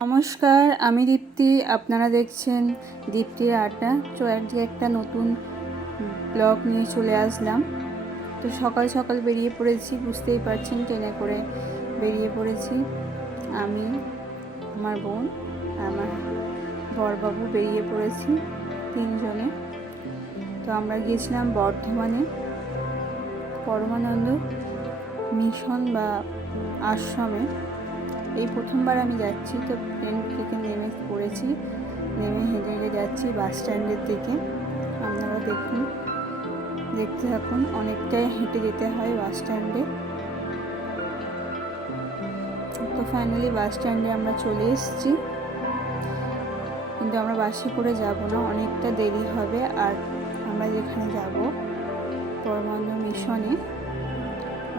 নমস্কার, আমি দীপ্তি। আপনারা দেখছেন দীপ্তির আড্ডা। তো আজকে একটা নতুন ব্লগ নিয়ে চলে আসলাম। তো সকাল সকাল বেরিয়ে পড়েছি, বুঝতেই পারছেন ট্রেনে করে বেরিয়ে পড়েছি। আমি, আমার বোন, আমার বরবাবু বেরিয়ে পড়েছি তিনজনে। তো আমরা গিয়েছিলাম বর্ধমানে। পরমানন্দ মিশন বা আশ্রমে। এই প্রথমবার আমি যাচ্ছি, তো ট্রেন থেকে নেমে পড়েছি। নেমে হেঁটে হেঁটে যাচ্ছি বাস স্ট্যান্ডের দিকে। আপনারা দেখুন, দেখতে থাকুন, অনেকটাই হেঁটে যেতে হয় বাস স্ট্যান্ডে তো ফাইনালি বাস স্ট্যান্ডে আমরা চলে এসেছি। কিন্তু আমরা বাসে করে যাব না, অনেকটা দেরি হবে। আর আমরা যেখানে যাব পরমানন্দ মিশনে,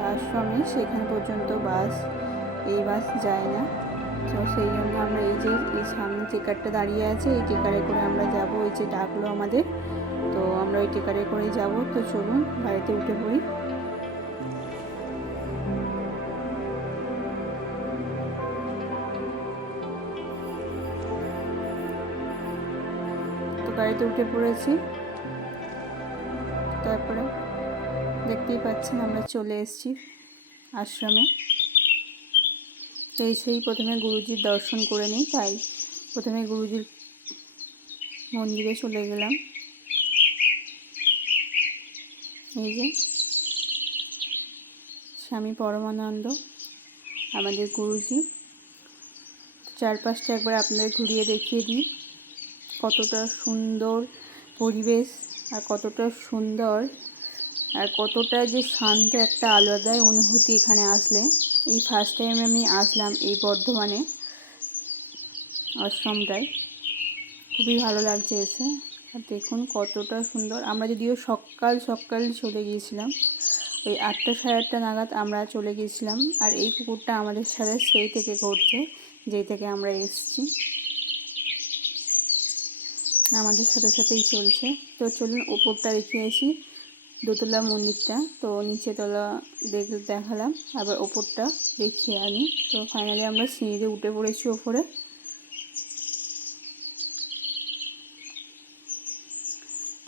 আশ্রমে, সেখানে পর্যন্ত বাস এই বাস যায় না। তো সেই জন্য আমরা এই যে, এই সামনে টিকারটা দাঁড়িয়ে আছে, এই টিকারে করে আমরা যাব। ওই যে ডাকলো আমাদের, তো আমরা ওই টিকারে করে যাব। তো চলুন গাড়িতে উঠে পড়ি। তো গাড়িতে উঠে পড়েছি। তারপরে দেখতেই পাচ্ছেন, আমরা চলে এসেছি আশ্রমে। এই সেই প্রথমে গুরুজির দর্শন করে নিই, তাই প্রথমে গুরুজির মন্দিরে চলে গেলাম। এই যে স্বামী পরমানন্দ, আমাদের গুরুজি। চারপাশটা একবার আপনাদের ঘুরিয়ে দেখিয়ে দিই, কতটা সুন্দর পরিবেশ আর কতটা সুন্দর আর কতটা যে শান্ত একটা আলাদাই অনুভূতি এখানে আসলে। এই ফার্স্ট টাইম আমি আসলাম এই বর্ধমানে আশ্রমটায়। খুবই ভালো লাগছে এসে। আর দেখুন কতটা সুন্দর। আমরা যদিও সকাল সকাল চলে গিয়েছিলাম, ওই আটটা সাড়ে আটটা নাগাদ আমরা চলে গিয়েছিলাম। আর এই কুকুরটা আমাদের সাথে সেই থেকে ঘুরছে, যেই থেকে আমরা এসেছি। আমাদের সাথে সাথেই চলছে। তো চলুন ওপরটা দেখিয়ে আসি। দোতলা মন্দিরটা, তো নিচে তলা দেখ দেখালাম। আবার ওপরটা দেখিয়ে আনি তো ফাইনালি আমরা সিঁড়িতে উঠে পড়েছি ওপরে।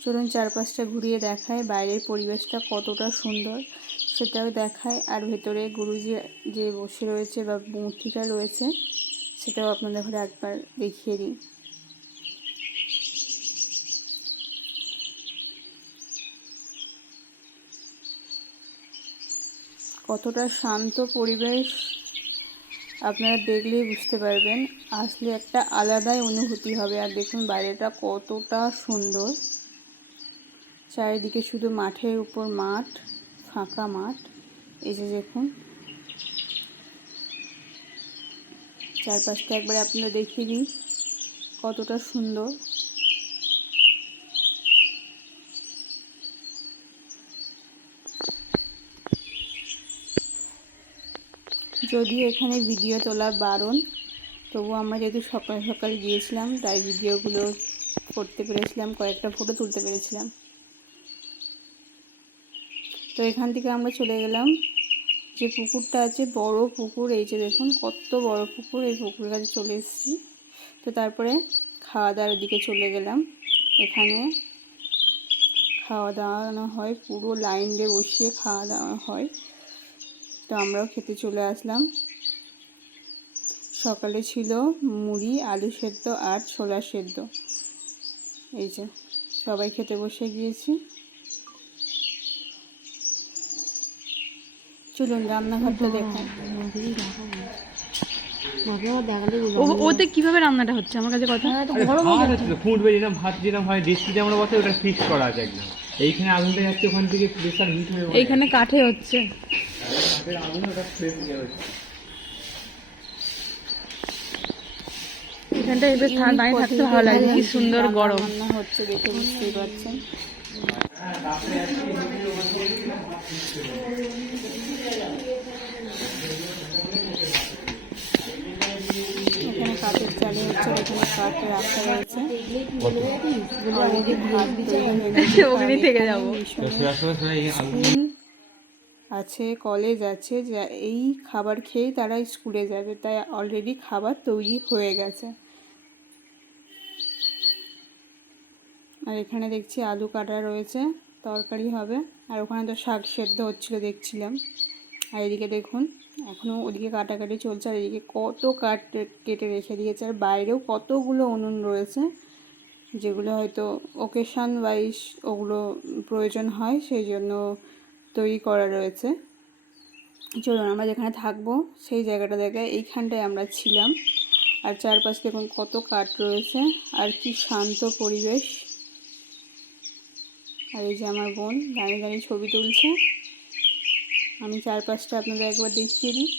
চলুন চারপাশটা ঘুরিয়ে দেখায় বাইরের পরিবেশটা কতটা সুন্দর সেটাও দেখায় আর ভেতরে গুরুজি যে বসে রয়েছে বা মূর্তিটা রয়েছে, সেটাও আপনাদের ঘরে একবার দেখিয়ে দিই। কতটা শান্ত পরিবেশ আপনারা দেখলেই বুঝতে পারবেন। আসলে একটা আলাদাই অনুভূতি হবে। আর দেখুন, বাইরেটা কতটা সুন্দর। চারিদিকে শুধু মাঠের উপর মাঠ, ফাঁকা মাঠ। এই যে দেখুন, চারপাশটা একবার আপনারা দেখিয়ে দিই কতটা সুন্দর। যদিও এখানে ভিডিও তোলা বারণ, তবু আমরা যেহেতু সকাল সকাল গিয়েছিলাম, তাই ভিডিওগুলো করতে পেরেছিলাম, কয়েকটা ফটো তুলতে পেরেছিলাম। তো এখান থেকে আমরা চলে গেলাম, যে পুকুরটা আছে, বড় পুকুর, এই যে দেখুন, কত বড় পুকুর, এই পুকুরের কাছে চলে এসেছি। তো তারপরে খাওয়া দাওয়ার দিকে চলে গেলাম। এখানে খাওয়া দাওয়ানো হয়, পুরো লাইন দিয়ে বসিয়ে খাওয়া দাওয়া হয়। তো আমরাও খেতে চলে আসলাম। সকালে ছিল মুড়ি আলু সেদ্ধ আর ছোলা সেদ্ধ। এই যে সবাই খেতে বসে গিয়েছি। চলুন রান্নাঘরটা দেখুন। ওতে কীভাবে রান্নাটা হচ্ছে? আমার কাছে কথা। ফুটবে যেরকম ভাত যেরকম হয় ডেস্কি যেমন বসে ওটা ফিক্স করা আছে একদম। এইখানে আগুনটা যাচ্ছে ওখান থেকে প্রেশার হিট হয়ে ওঠে। এইখানে কাঠে হচ্ছে। হাতের আগুন ওটা ফ্রেশ হয়ে যাচ্ছে এখানটা এবার দাঁড়িয়ে থাকতে ভালো লাগে। কি সুন্দর গরম। হচ্ছে দেখে বুঝতেই পারছেন। এখানে কাঠের চালি হচ্ছে এখানে কাঠ রাখা রয়েছে। অগ্নি থেকে যাব তো সে আসলে সবাই এই আগুন ফুল আছে কলেজ আছে, যা, এই খাবার খেয়েই তারা স্কুলে যাবে। তাই অলরেডি খাবার তৈরি হয়ে গেছে। আর এখানে দেখছি আলু কাটা রয়েছে, তরকারি হবে। আর ওখানে তো শাক সেদ্ধ হচ্ছিল দেখছিলাম। আর এদিকে দেখুন, এখনও ওদিকে কাটাকাটি চলছে। আর এদিকে কত কাট কেটে রেখে দিয়েছে। আর বাইরেও কতগুলো উনুন রয়েছে, যেগুলো হয়তো ওকেশান ওয়াইজ ওগুলো প্রয়োজন হয়, সেই জন্য তৈরি করা রয়েছে। চলুন আমরা যেখানে থাকব সেই জায়গাটা জায়গায় এইখানটায় আমরা ছিলাম। আর চারপাশ দেখুন কত কাঠ রয়েছে। আর কি শান্ত পরিবেশ। আর এই যে আমার বোন দাঁড়িয়ে দাঁড়িয়ে ছবি তুলছে। আমি চারপাশটা আপনাদের একবার দেখিয়ে দিই।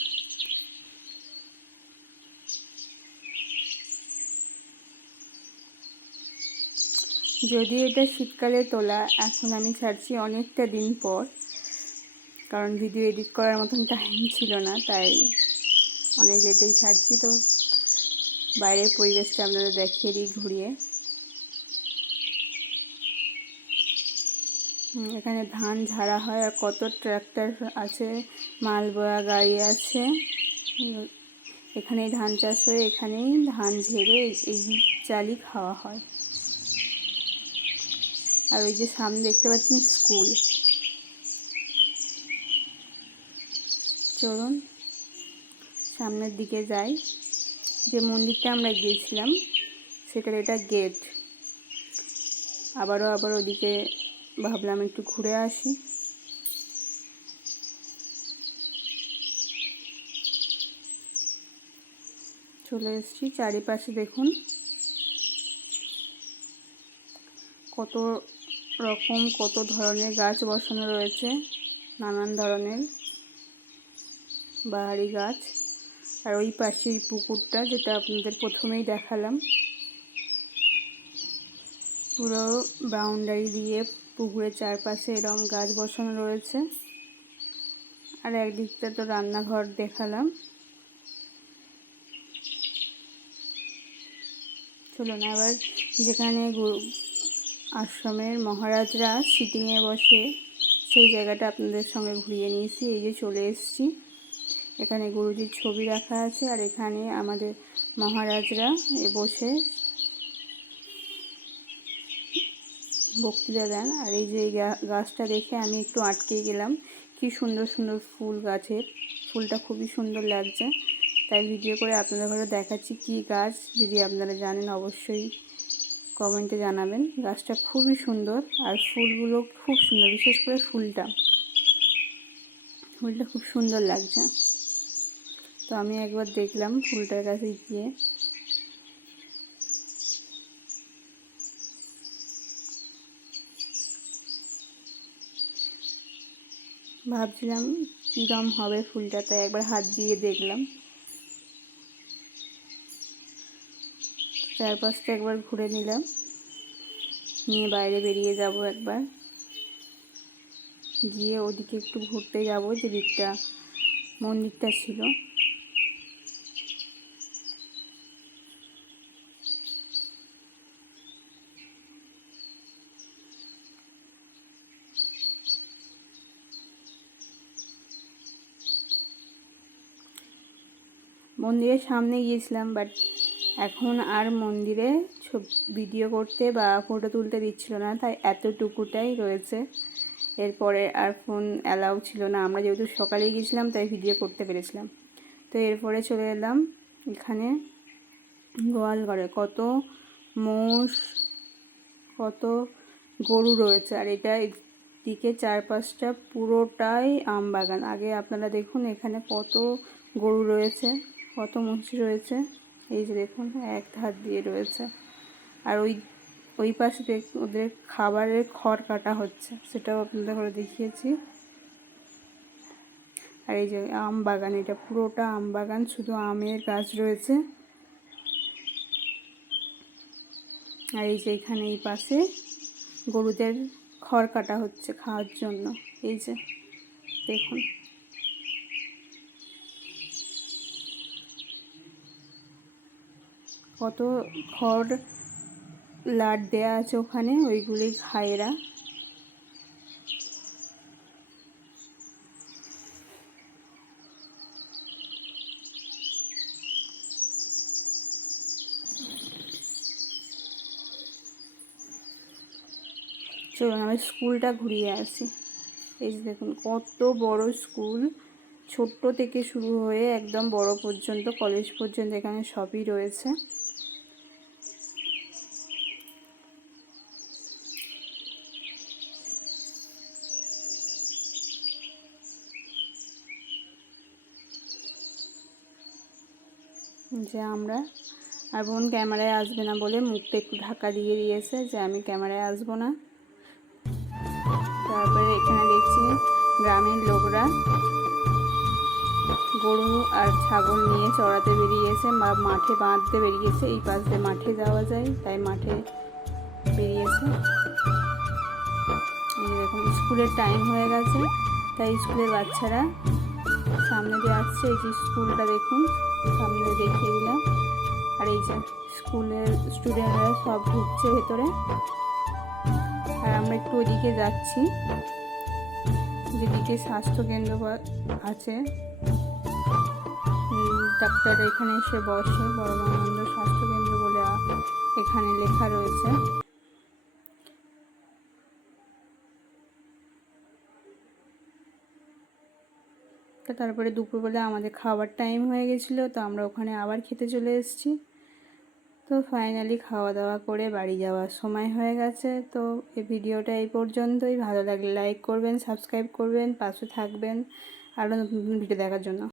যদিও এটা শীতকালে তোলা, এখন আমি ছাড়ছি অনেকটা দিন পর। কারণ ভিডিও এডিট করার মতন টাইম ছিল না, তাই অনেক লেটেই ছাড়ছি। তো বাইরের পরিবেশটা আপনাদের দেখিয়ে দিই ঘুরিয়ে। এখানে ধান ঝাড়া হয় আর কত ট্র্যাক্টর আছে, মাল বোয়া গাড়ি আছে। এখানেই ধান চাষ হয়ে এখানেই ধান ঝেড়ে এই- চালই খাওয়া হয়। আর ওই যে সামনে দেখতে পাচ্ছেন স্কুল চলুন সামনের দিকে যাই। যে মন্দিরটা আমরা গিয়েছিলাম, সেটার এটা গেট আবারও আবার ওদিকে ভাবলাম একটু ঘুরে আসি। চলে এসেছি চারিপাশে দেখুন। কত রকম কত ধরনের গাছ বসানো রয়েছে, নানান ধরনের। বাহারি গাছ। আর ওই পাশে ওই পুকুরটা, যেটা আপনাদের প্রথমেই দেখালাম। পুরো বাউন্ডারি দিয়ে পুকুরের চারপাশে এরম গাছ বসানো রয়েছে। আর একদিকটা তো রান্নাঘর দেখালাম। চলুন আবার যেখানে আশ্রমের মহারাজরা সিটিংয়ে বসে, সেই জায়গাটা আপনাদের সঙ্গে ঘুরিয়ে নিয়েছি। এই যে চলে এসেছি। এখানে গুরুজির ছবি রাখা আছে আর এখানে আমাদের মহারাজরা বসে বক্তৃতা দেন। আর এই যে গাছটা দেখে আমি একটু আটকে গেলাম। কি সুন্দর সুন্দর ফুল গাছের। ফুলটা খুবই সুন্দর লাগছে। তাই ভিডিও করে আপনাদের ঘরে দেখাচ্ছি কি গাছ। যদি আপনারা জানেন অবশ্যই কমেন্টে জানাবেন। গাছটা খুবই সুন্দর আর ফুলগুলো খুব সুন্দর, বিশেষ করে ফুলটা। ফুলটা খুব সুন্দর লাগছে। তো আমি একবার দেখলাম ফুলটার কাছে গিয়ে। ভাবছিলাম কীরম হবে ফুলটা, তাই একবার হাত দিয়ে দেখলাম। চারপাশটা একবার ঘুরে নিলাম। নিয়ে বাইরে বেরিয়ে যাব একবার। গিয়ে ওদিকে একটু ঘুরতে যাব, যে দিকটা মন্দিরটা ছিল। মন্দিরের সামনে গিয়েছিলাম বাট এখন আর মন্দিরে ভিডিও করতে বা ফটো তুলতে দিচ্ছিল না, তাই এতটুকুটাই রয়েছে। এরপরে আর ফোন অ্যালাউ ছিল না, আমরা যেহেতু সকালেই গেছিলাম তাই ভিডিও করতে পেরেছিলাম। তো এরপরে চলে এলাম এখানে গোয়াল ঘরে কত মোষ, কত গরু রয়েছে, আর এটা দিকে চারপাশটা পুরোটাই আম বাগান আগে আপনারা দেখুন এখানে কত গরু রয়েছে। কত মহিষী রয়েছে। এই যে দেখুন, এক ধার দিয়ে রয়েছে। আর ওই ওই পাশে দেখ, ওদের খাবারের খড় কাটা হচ্ছে, সেটাও আপনাদের করে দেখিয়েছি। আর এই যে আম বাগান, এটা পুরোটা আম বাগান, শুধু আমের গাছ রয়েছে। আর এই যে এখানে এই পাশে গরুদের খড় কাটা হচ্ছে খাওয়ার জন্য। এই যে, দেখুন। কত খড় লাট দেয়া আছে ওখানে, ওইগুলি খায়রা। চলুন, আমি স্কুলটা ঘুরিয়ে আসি। এই দেখুন, কত বড় স্কুল। ছোট্ট থেকে শুরু হয়ে একদম বড় পর্যন্ত, কলেজ পর্যন্ত এখানে সবই রয়েছে। যে আমরা আর বোন ক্যামেরায় আসবে না বলে মুখটা একটু ঢাকা দিয়ে দিয়েছে যে আমি ক্যামেরায় আসব না। তারপরে এখানে দেখছি গ্রামের লোকরা গরু আর ছাগল নিয়ে চড়াতে বেরিয়েছে মাঠে বাঁধতে বেরিয়েছে এই পাশ দিয়ে মাঠে যাওয়া যায়, তাই মাঠে বেরিয়েছে দেখুন, স্কুলের টাইম হয়ে গেছে, তাই স্কুলের বাচ্চারা সামনে দিয়ে আসছে, এই যে স্কুলটা দেখুন, সামনে দেখিয়ে দিলাম আর এই যে স্কুলের স্টুডেন্টরা সব ঢুকছে ভেতরে, আর আমরা একটু ওদিকে যাচ্ছি। যেদিকে স্বাস্থ্যকেন্দ্র আছে ডাক্তার এখানে এসে বসে পরমানন্দ স্বাস্থ্যকেন্দ্র বলে এখানে লেখা রয়েছে। তারপরে দুপুরবেলা আমাদের খাওয়ার টাইম হয়ে গেছিল, তো আমরা ওখানে আবার খেতে চলে এসেছি। তো ফাইনালি খাওয়া দাওয়া করে বাড়ি যাওয়ার সময় হয়ে গেছে। তো এই ভিডিওটা এই পর্যন্তই। ভালো লাগলে লাইক করবেন সাবস্ক্রাইব করবেন, পাশে থাকবেন। আরও নতুন নতুন ভিডিও দেখার জন্য।